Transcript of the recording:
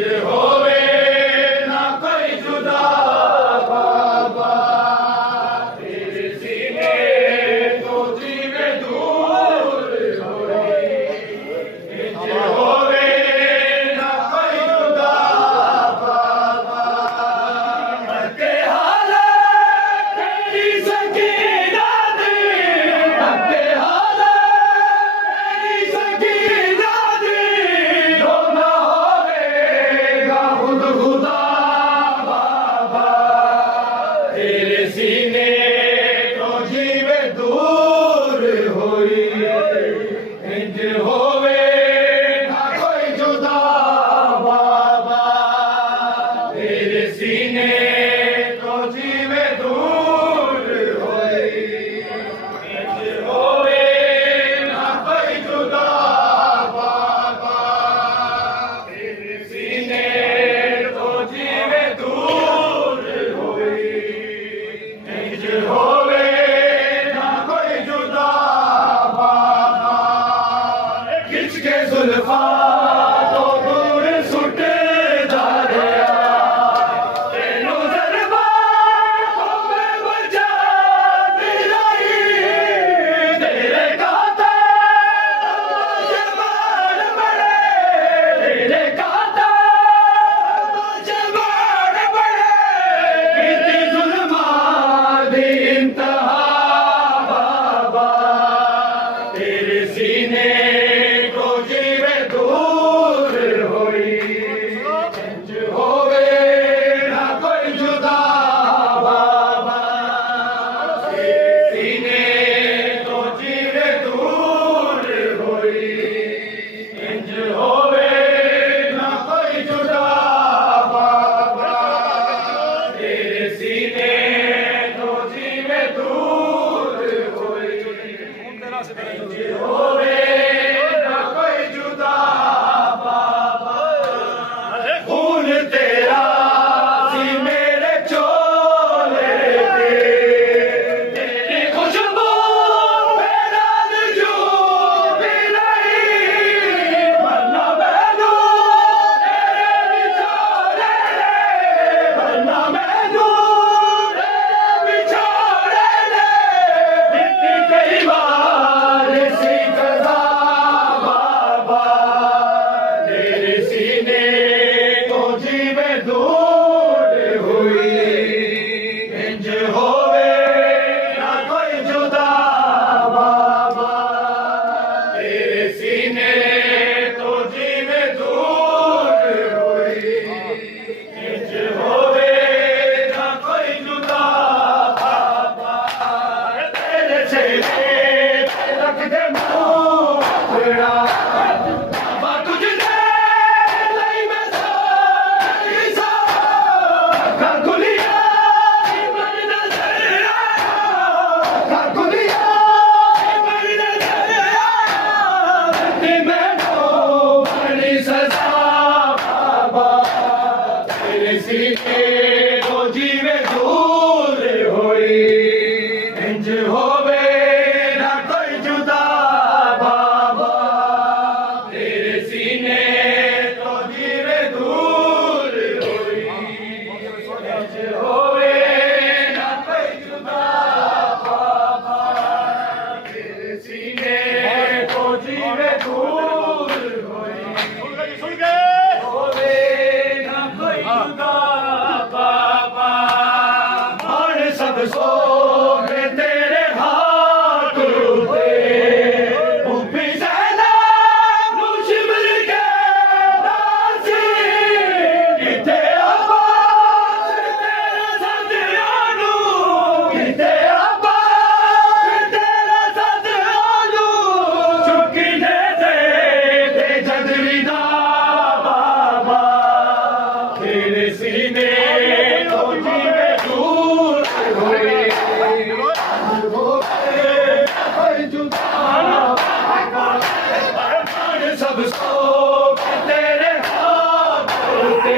होवे ना कोई जुदा बाबा तेरे सीने तो जीवे दूर होए होवे ना कोई जुदा बाबा मरते हालत तेरी सकीना दे मरते हालत तेरी सकीना दे रोना होवेगा खुद खुदा बाबा तेरे सीने तो जीवे दूर होई इंज होवे ना कोई जुदा बाबा तेरे सीने तो जीवे दूर होई इंज होवे ना कोई जुदा बाबा तेरे सीने तो जीवे दूर होई इंज होवे ना कोई जुदा बाबा खिंच के जुल्फा तो दूर सुट जा गया तेनू दरबार को मैं बचा दिलाई तेरे गाता जबान बड़े तेरे गाता जबान बड़े कितनी जुल्मा दी इंतहा बाबा तेरे सीने को जीवे दूर होई इंज होवे ना कोई जुदा बाबा तेरे सीने को जीवे दूर होई इंज होवे ना कोई जुदा बाबा तेरे सीने तो जीवे दूर होई इंज होवे ना कोई जुदा बाबा खून तेरा सी मेरे चोले पे तेरी खुशबू मेरा जो भी नहीं वरना मैनू तेरे विछोड़े वरना मैनू तेरे विछोड़े इतनी कई बार सी कज़ा बाबा तेरे सीने को जीवे दूर हुई इंज होवे ना कोई जुदा बाबा तेरे सीने तो जीवे दूर हुई इंज होवे ना कोई जुदा बाबा तेरे चेहरे पे रख दे मुखड़ा बाबा तुझे ਲਈ ਮੈਂ ਸਾਰੀ ਸਾ ਅੱਖਾਂ ਖੁੱਲੀਆਂ ਮਨ ਨਜ਼ਰ ਆਇਆ ਅੱਖਾਂ ਖੁੱਲੀਆਂ ਮਨ ਨਜ਼ਰ ਆਇਆ ਤੇ ਮੈਨੂੰ ਬੜੀ ਸਜ਼ਾ ਬਾਬਾ ਤੇਰੇ ਸੀਨੇ ਤੋਂ ਜੀਵੇ ਦੂਰ ਹੋਈ ਇੰਜ ਹੋਵੇ ਨਾ ਕੋਈ ਜੁਦਾ ਬਾਬਾ तेरे सीने तो जीवे दूर होई इंज होवे ना कोई जुदा बाबा तेरे सीने तो जीवे दूर होई होवे ना कोई जुदा बाबा ਹੁਣ सब सो गए तेरे हाथ उते उभी ज़ैना ਨੂੰ ਸ਼ਿਮਰ ਕੇ ਦਾਸੀ ਕਿਤੇ ਆਵਾਜ਼ ਤੇਰੇ ਸੱਜਿਆਂ ਨੂੰ ਕਿਤੇ ਆਵਾਜ਼ ਤੇਰੇ ਸੱਜਿਆਂ ਨੂੰ ਚੁੱਕੀ ਦੇ ਤੇ ਜਦਰੀ ਦਾ ਬਾਬਾ ਤੇਰੇ ਸੀਨੇ ਤੋਂ ਜੀਵੇ ਦੂਰ ਹੋਏ ਕੋਈ ਜੁਦਾ सब सो के तेरे हाथ होते